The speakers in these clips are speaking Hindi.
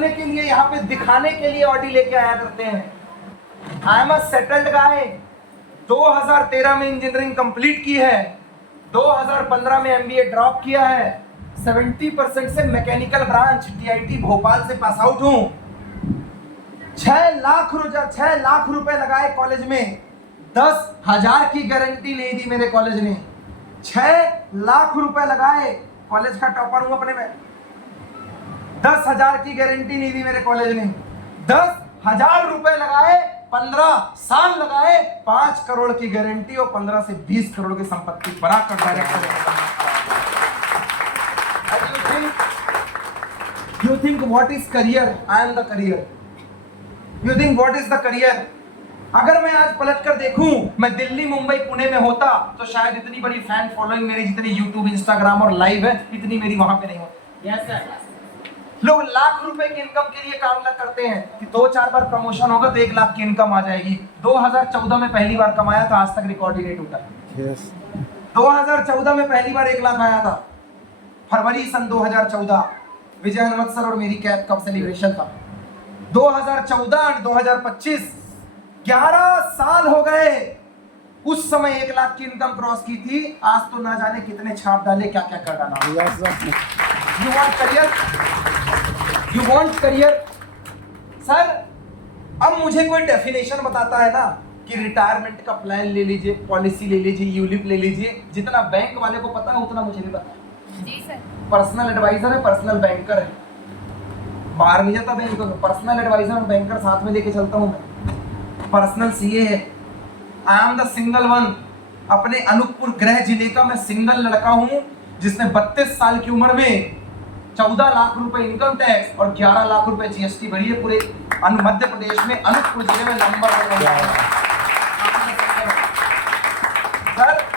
करने के लिए, यहाँ पे दिखाने के लिए ऑडी लेके आया करते हैं। आई एम अ सेटल्ड गाय। 2013 में इंजीनियरिंग कंप्लीट की है, 2015 में एमबीए ड्रॉप किया है, 70% से मैकेनिकल ब्रांच टीआईटी भोपाल से पास आउट हूं। 6 लाख रुपए लगाए कॉलेज में, 10,000 की गारंटी नहीं दी मेरे कॉलेज ने। 6 लाख रुपए लगाए, कॉलेज का टॉपर हूं अपने में, 10,000 की गारंटी नहीं दी मेरे कॉलेज ने। 10,000 रुपए लगाए, 15 साल लगाए, 5 करोड़ की गारंटी और 15 से 20 करोड़ की संपत्ति बनाकर director. You think what is career? I am the career. You think what is the career? अगर मैं आज पलट कर देखूं, मैं दिल्ली, मुंबई, पुणे में होता तो शायद इतनी बड़ी फैन फॉलोइंग मेरी जितनी यूट्यूब, इंस्टाग्राम और लाइव है, इतनी मेरी वहां पे नहीं होती। Yes sir. लोग लाख रुपए की इनकम के लिए काम करते हैं कि 2-4 बार प्रमोशन होगा तो 1 लाख की इनकम आ जाएगी। 2014 में पहली बार कमाया था, आज तक रिकॉर्ड ही नहीं टूटा। यस 2014 में पहली बार 1 लाख आया था, फरवरी सन 2014, विजय हनुमत सर और मेरी कैब कब सेलिब्रेशन था। 2014 और 2025 11 साल हो गए। उस समय 1 लाख की इनकम क्रॉस की थी, आज तो ना जाने कितने छाप डाले, क्या क्या कर डाला। Yes sir. You want career, you want career sir. अब मुझे कोई डेफिनेशन बताता है ना कि रिटायरमेंट का प्लान ले लीजिए, पॉलिसी ले लीजिए, यूलिप ले लीजिए, जितना बैंक वाले को पता है उतना मुझे नहीं पता। जी सर। पर्सनल एडवाइजर है, पर्सनल बैंकर है, बाहर नहीं जाता बैंक में, पर्सनल एडवाइजर और बैंकर साथ में लेके चलता हूं मैं। पर्सनल सीए है। I am the single one. अपने अनूपपुर गृह जिले का मैं सिंगल लड़का हूं जिसने 32 साल की उम्र में 14 लाख रुपए इनकम टैक्स और 11 लाख रुपए जीएसटी भरी है। पूरे मध्य प्रदेश में अनूपपुर जिले में नंबर 1 सर।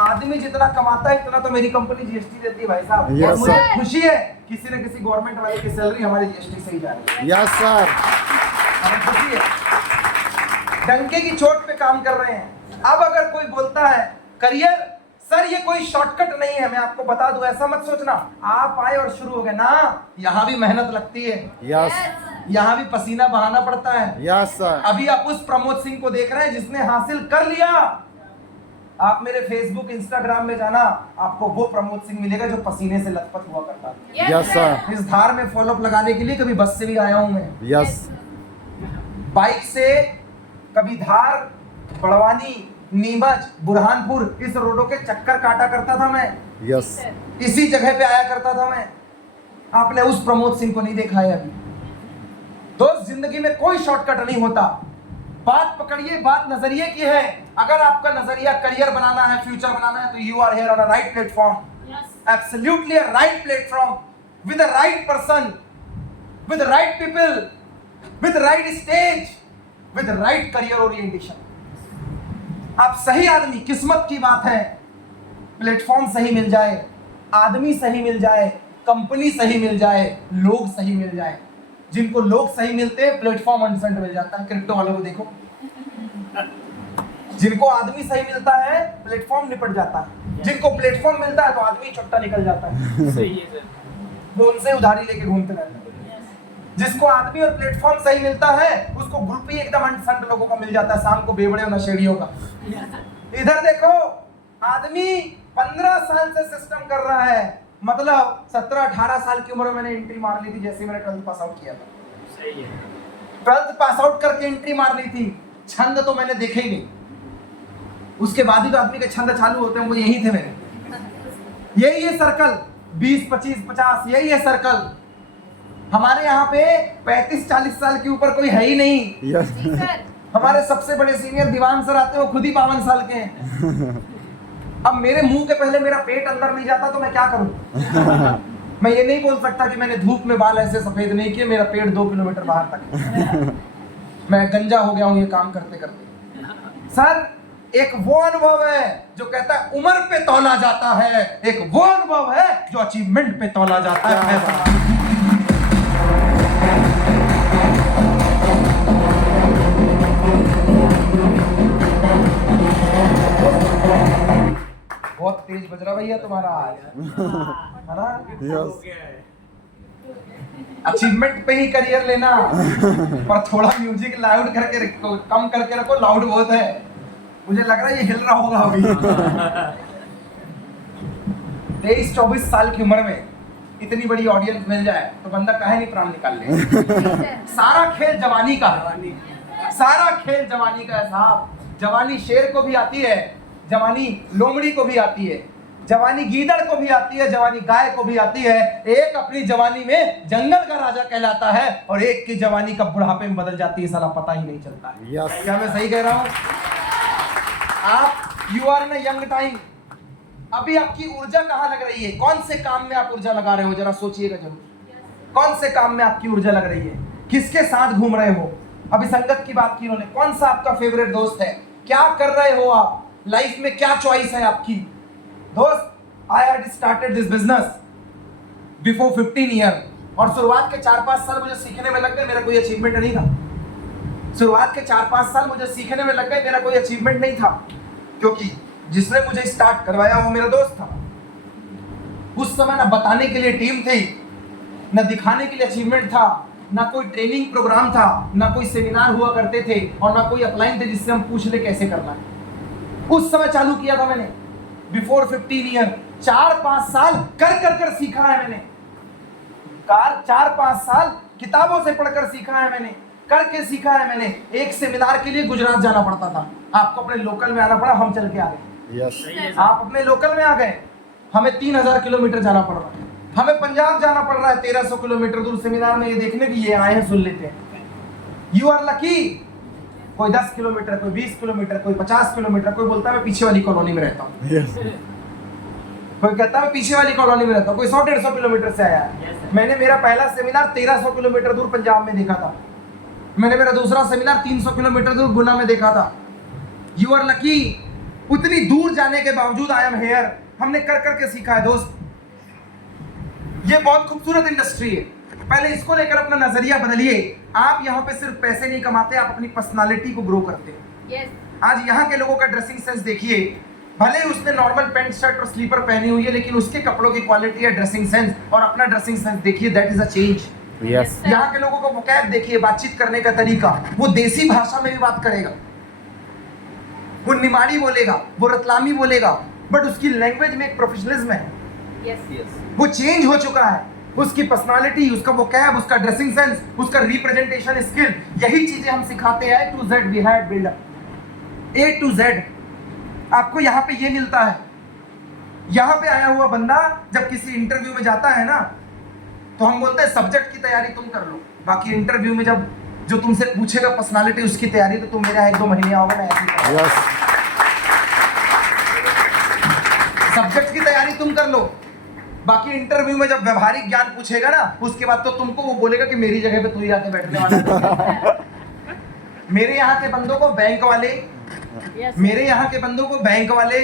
आदमी जितना कमाता है इतना तो मेरी कंपनी जीएसटी देती है भाई साहब। Yes, और मुझे sir. खुशी है किसी न किसी गवर्नमेंट वाले की सैलरी हमारी जीएसटी से ही जा रही है। Yes sir. हमें खुशी है, डंके की चोट पे काम कर रहे हैं। अब अगर कोई बोलता है करियर, सर ये कोई शॉर्टकट नहीं है, मैं आपको बता दूं, ऐसा मत सोचना आप आए और शुरू हो गए ना, यहाँ भी मेहनत लगती है, यस यहाँ भी पसीना बहाना पड़ता है। Yes sir. अभी आप उस प्रमोद सिंह को देख रहे हैं जिसने हासिल कर लिया। आप मेरे फेसबुक, इंस्टाग्राम में जाना, आपको वो प्रमोद सिंह मिलेगा जो पसीने से लथपथ हुआ करता है। Yes sir. इस धार में फॉलोअप लगाने के लिए कभी बस से भी आया हूं मैं, यस बाइक से, कभी धार, बड़वानी, नीमच, बुरहानपुर, इस रोडों के चक्कर काटा करता था मैं। यस इसी जगह पे आया करता था मैं। आपने उस प्रमोद सिंह को नहीं देखा है अभी। दोस्त, जिंदगी में कोई शॉर्टकट नहीं होता। बात पकड़िए, बात नजरिए की है। अगर आपका नजरिया करियर बनाना है, फ्यूचर बनाना है, तो you are here on a right platform, absolutely a right platform, with the right person, with the right people, with the right stage, with the right career orientation. आप सही आदमी, किस्मत की बात है, प्लेटफॉर्म सही मिल जाए, आदमी सही मिल जाए, कंपनी सही मिल जाए, लोग सही मिल जाए। जिनको लोग सही मिलते हैं प्लेटफॉर्म अनसेंट मिल जाता है। क्रिप्टो वालों को देखो, जिनको आदमी सही मिलता है प्लेटफॉर्म निपट जाता है, जिनको प्लेटफॉर्म मिलता है तो आदमी छुट्टा निकल जाता है। सही है सर। वो उनसे उधारी लेके घूमते रहते हैं। जिसको आदमी और प्लेटफॉर्म सही मिलता है उसको ग्रुप ही एकदम अनसेंट लोगों का मिल जाता है, शाम को बेवड़े और नशेड़ियों का। इधर देखो, आदमी 15 साल से सिस्टम कर रहा है, मतलब 17-18 साल की उम्र में मैंने एंट्री मार ली थी जैसे मैंने 12th पास आउट किया था। सही है। 12th पास आउट करके एंट्री मार ली थी। छंद तो मैंने देखे ही नहीं, उसके बाद ही तो आदमी के छंद चालू होते हैं, वो यही थे मेरे। यही है सर्कल, 20, 25, 50, यही है सर्कल। हमारे यहाँ पे 35-40 साल के ऊपर कोई है ही नहीं। यस हमारे सबसे बड़े सीनियर दीवान सर आते हैं, वो खुद ही 52 साल के हैं। अब मेरे मुंह के पहले मेरा पेट अंदर नहीं जाता तो मैं क्या करूं? मैं ये नहीं बोल सकता कि मैंने धूप में बाल ऐसे सफेद नहीं किए, मेरा पेट 2 किलोमीटर बाहर तक है। मैं गंजा हो गया हूं ये काम करते करते। सर, एक वो अनुभव है जो कहता है उम्र पे तौला जाता है, एक वो अनुभव है जो अचीवमेंट पे तौला जाता है। बहुत तेज बज रहा भैया तुम्हारा आज, है ना? यस अचीवमेंट पे ही करियर लेना, पर थोड़ा म्यूजिक लाउड करके रखो, कम करके रखो, लाउड बहुत है। मुझे लग रहा है ये हिल रहा होगा अभी। 23-24 साल की उम्र में इतनी बड़ी ऑडियंस मिल जाए तो बंदा काहे नहीं प्राण निकाल ले। सारा खेल जवानी का है, सारा खेल जवानी का है साहब। जवानी शेर को भी आती है, जवानी लोमड़ी को भी आती है, जवानी गीदड़ को भी आती है, जवानी गाय को भी आती है। एक अपनी जवानी में जंगल का राजा कहलाता है और एक की जवानी कब बुढ़ापे में बदल जाती है साला पता ही नहीं चलता है। Yes. क्या मैं सही कह रहा हूँ? आप you are in young time. अभी आपकी ऊर्जा कहाँ लग रही है? कौन से काम में आप ऊर्जा लगा रहे हो? जरा सोचिएगा जरूर। कौन से काम में आपकी ऊर्जा लग रही है? किसके साथ घूम रहे हो? अभी संगत की बात की उन्होंने। कौन सा आपका फेवरेट दोस्त है? क्या कर रहे हो आप? लाइफ में क्या चॉइस है आपकी? दोस्त, I had started this business before 15 year और शुरुआत के 4-5 साल मुझे सीखने में लग गए, मेरा कोई अचीवमेंट नहीं था। शुरुआत के 4-5 साल मुझे सीखने में लग गए, मेरा कोई अचीवमेंट नहीं था, क्योंकि जिसने मुझे स्टार्ट करवाया वो मेरा दोस्त था। उस समय ना बताने के लिए टीम थी, ना दिखाने के लिए अचीवमेंट था, ना कोई ट्रेनिंग प्रोग्राम था, ना कोई सेमिनार हुआ करते थे और ना कोई अपलाइन थे जिससे हम पूछ ले कैसे करना है। उस समय चालू किया था मैंने, बिफोर 15 ईयर। 4-5 साल कर सीखा है मैंने। 4-5 साल किताबों से पढ़कर सीखा है मैंने, करके सीखा है मैंने। एक सेमिनार के लिए गुजरात जाना पड़ता था, आपको अपने लोकल में आना पड़ा, हम चल के आ गए। Yes. आप अपने लोकल में आ गए, हमें 3000 किलोमीटर जाना पड़ रहा है। हमें पंजाब जाना पड़ रहा है 1300 किलोमीटर दूर सेमिनार में, ये देखने की ये आए हैं, सुन लेते हैं। You are lucky. कोई 10 किलोमीटर, कोई 20 किलोमीटर, कोई 50 किलोमीटर, कोई बोलता है मैं पीछे वाली कॉलोनी में रहता हूँ, Yes. कोई कहता है मैं पीछे वाली कॉलोनी में रहता हूँ, कोई 100-150 किलोमीटर से आया है। मैंने मेरा पहला सेमिनार 1300 किलोमीटर दूर पंजाब में देखा था। मैंने मेरा दूसरा सेमिनार 300 किलोमीटर दूर गुना में देखा था। You are lucky. उतनी दूर जाने के बावजूद आई एम हियर। हमने कर करके सीखा है दोस्त। ये बहुत खूबसूरत इंडस्ट्री है, पहले इसको लेकर अपना नजरिया बदलिए। आप यहाँ पे सिर्फ पैसे नहीं कमाते, आप अपनी पर्सनालिटी को ग्रो करते हैं। आज यहाँ के लोगों का ड्रेसिंग सेंस देखिए, भले ही उसने नॉर्मल पैंट शर्ट और स्लीपर पहनी हुई है, लेकिन उसके कपड़ों की क्वालिटी है, ड्रेसिंग सेंस, और अपना ड्रेसिंग सेंस देखिए, that is a change. Yes. यहाँ के लोगों का वोकैब देखिए, बातचीत करने का तरीका, वो देसी भाषा में भी बात करेगा, वो निमाड़ी बोलेगा, वो रतलामी बोलेगा, बट उसकी लैंग्वेज में एक प्रोफेशनलिज्म है। वो चेंज हो चुका है। उसकी पर्सनालिटी, उसका वोकैब, उसका ड्रेसिंग सेंस, उसका रिप्रेजेंटेशन स्किल, यही चीजें हम सिखाते हैं। A to Z we had build up, A to Z। आपको यहाँ पे ये मिलता है। यहाँ पे आया हुआ बंदा जब किसी इंटरव्यू में जाता है ना, तो हम बोलते हैं सब्जेक्ट की तैयारी तुम कर लो, बाकी इंटरव्यू में जब जो तुमसे पूछेगा पर्सनालिटी, उसकी तैयारी तो तुम मेरा 1-2 महीने आओगे, मैं ऐसे ही Yes. सब्जेक्ट की तैयारी तुम कर लो, बाकी इंटरव्यू में जब व्यवहारिक ज्ञान पूछेगा ना, उसके बाद तो तुमको वो बोलेगा कि मेरी जगह पे तू ही आके बैठने वाला है। मेरे यहाँ के बंदों को बैंक वाले, मेरे यहाँ के बंदों को बैंक वाले,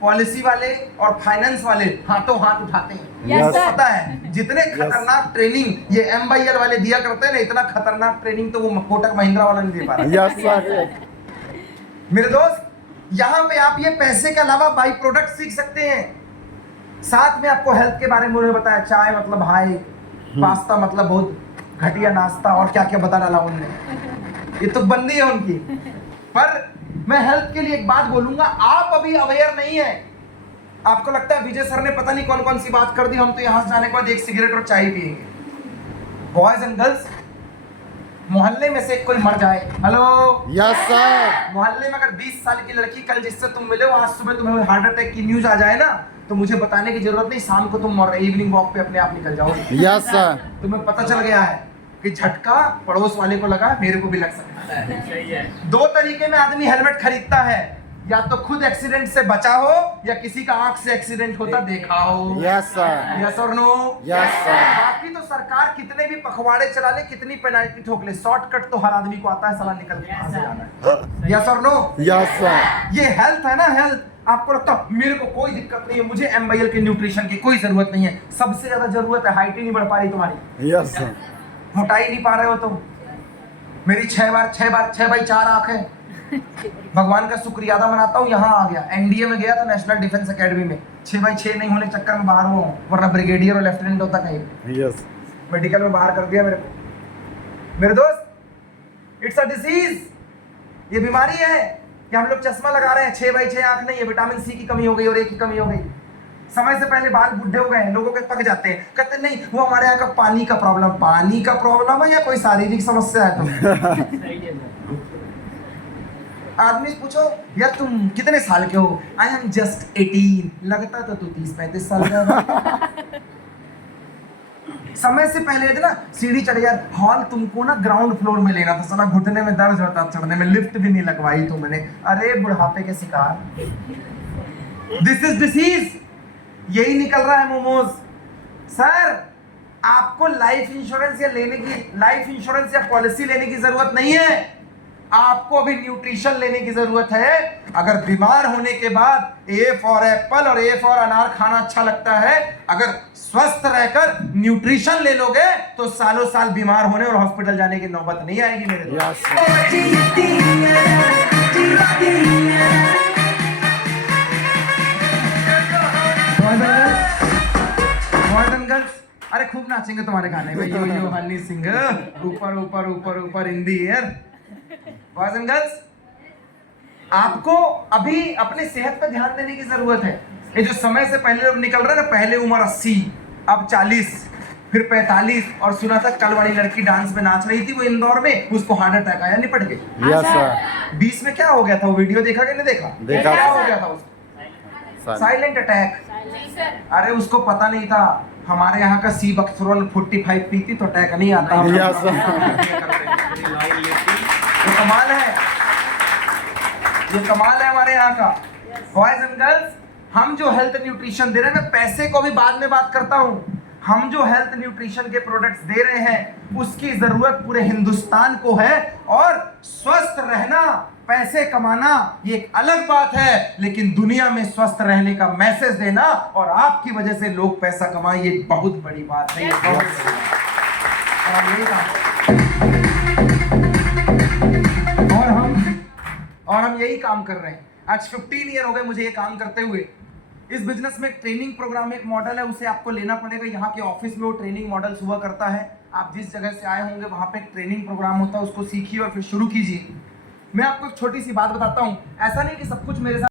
पॉलिसी वाले और फाइनेंस वाले हाथों हाथ उठाते हैं। Yes. पता है जितने खतरनाक ट्रेनिंग ये MYL वाले दिया करते हैं ना, इतना खतरनाक ट्रेनिंग तो वो कोटक महिंद्रा वाला नहीं दे पा रहा। Yes, sir. मेरे दोस्त, यहाँ पे आप ये पैसे के अलावा बाई प्रोडक्ट सीख सकते हैं। साथ में आपको हेल्थ के बारे में उन्होंने बताया, चाय मतलब हाई, पास्ता मतलब बहुत घटिया नाश्ता, और क्या क्या बता डाला उन्होंने, ये तो बंदी है उनकी। पर मैं हेल्थ के लिए एक बात बोलूंगा, आप अभी अवेयर नहीं है। आपको लगता है विजय सर ने पता नहीं कौन कौन सी बात कर दी, हम तो यहाँ से जाने के बाद एक सिगरेट और चाय पियेंगे। बॉयज एंड गर्ल्स, मोहल्ले में से कोई मर जाए, हेलो, Yes, sir. मोहल्ले में अगर 20 साल की लड़की कल जिससे तुम मिले हो, आज सुबह तुम्हें हार्ट अटैक की न्यूज आ जाए ना, तो मुझे बताने की जरूरत नहीं, शाम को तुम इवनिंग वॉक पे अपने आप निकल जाओगे। Yes, sir. तुम्हें पता चल गया है कि झटका पड़ोस वाले को लगा, मेरे को भी लग सकता है। 2 तरीके में आदमी हेलमेट खरीदता है, या तो खुद एक्सीडेंट से बचा हो, या किसी का आंख से एक्सीडेंट होता देखा हो। Yes, sir. यस और नो? Yes, sir. बाकी तो सरकार कितने भी पखवाड़े चला ले, कितनी पेनल्टी ठोक ले, शॉर्टकट तो हर आदमी को आता है, साला निकल के कहां से जाना है। यस और नो? Yes, sir. ये हेल्थ है ना, हेल्थ। आपको लगता है मेरे को कोई दिक्कत नहीं है, मुझे MYL के न्यूट्रिशन की कोई जरूरत नहीं है। सबसे ज्यादा जरूरत है, हाइट ही नहीं बढ़ पा रही तुम्हारी, Yes, sir. मोटाई नहीं पा रहे हो तुम। मेरी 6x4 आंख है। भगवान का शुक्रिया अदा मनाता हूँ, यहाँ आ गया, NDA में गया था, नेशनल डिफेंस एकेडमी में। 6x6 नहीं होने के चक्कर में बाहर हुआ हूँ, वरना ब्रिगेडियर और लेफ्टिनेंट होता कहीं। Yes. मेडिकल में बाहर कर दिया मेरे को। मेरे दोस्त, इट्स अ डिसीज, ये बीमारी है कि हम लोग चश्मा लगा रहे हैं, 6x6 आंख नहीं है, विटामिन सी की कमी हो गई और ए की कमी हो गई। समय से पहले बाल बुढ़े हो गए हैं, लोगों के पक जाते हैं, कहते नहीं वो हमारे यहाँ का पानी का प्रॉब्लम है या कोई शारीरिक समस्या है? तो आदमी से पूछो यार तुम कितने साल के हो, आई एम जस्ट 18, लगता तो तू 30-35 साल का है। समय से पहले ना सीढ़ी चढ़ यार, हॉल तुमको ना ग्राउंड फ्लोर में लेना था, साला घुटने में दर्द होता चढ़ने में, लिफ्ट भी नहीं लगवाई तुमने, अरे बुढ़ापे के शिकार। दिस इज डिसीज, यही निकल रहा है मोमोज। सर आपको लाइफ इंश्योरेंस या पॉलिसी लेने की जरूरत नहीं है, आपको अभी न्यूट्रिशन लेने की जरूरत है। अगर बीमार होने के बाद ए फॉर एप्पल और ए फॉर अनार खाना अच्छा लगता है, अगर स्वस्थ रहकर न्यूट्रिशन ले लोगे तो सालों साल बीमार होने और हॉस्पिटल जाने की नौबत नहीं आएगी मेरे दोस्त। बॉयज एंड गर्ल्स, अरे खूब नाचेंगे तुम्हारे गाने में, यो यो हनी सिंह, ऊपर ऊपर ऊपर ऊपर in the air. Boys and girls, आपको अभी अपनी सेहत पर ध्यान देने की जरूरत है। ये जो समय से पहले लोग निकल रहे हैं ना, पहले उम्र 80, अब 40, फिर 45, और सुना था कल वाली लड़की डांस में नाच रही थी वो इंदौर में, उसको हार्ट अटैक आया, निपट गई। Yes sir. 20 में क्या हो गया था, वो वीडियो देखा कि नहीं देखा? देखा क्या सर। हो गया था उसको? Silent attack. अरे उसको पता नहीं था हमारे यहाँ का सी बक्सरोल 45 पीती तो अटैक नहीं आता। Yes sir. ये कमाल है, ये कमाल है हमारे यहाँ का। बॉयज एंड गर्ल्स, हम जो हेल्थ न्यूट्रिशन दे रहे हैं, मैं पैसे को भी बाद में बात करता हूँ, हम जो हेल्थ न्यूट्रिशन के प्रोडक्ट्स दे रहे हैं उसकी जरूरत पूरे हिंदुस्तान को है। और स्वस्थ रहना, पैसे कमाना ये एक अलग बात है, लेकिन दुनिया में स्वस्थ रहने का मैसेज देना और आपकी वजह से लोग पैसा कमाएं, ये बहुत बड़ी बात है। ये बहुत बड़ी बात है। और हम यही काम कर रहे हैं। आज 15 ईयर हो गए मुझे ये काम करते हुए। इस बिजनेस में एक ट्रेनिंग प्रोग्राम, एक मॉडल है, उसे आपको लेना पड़ेगा। यहाँ के ऑफिस में वो ट्रेनिंग मॉडल्स हुआ करता है। आप जिस जगह से आए होंगे वहाँ पे एक ट्रेनिंग प्रोग्राम होता है, उसको सीखिए और फिर शुरू कीजिए। मैं आपको एक छोटी सी बात बताता हूँ, ऐसा नहीं कि सब कुछ मेरे साथ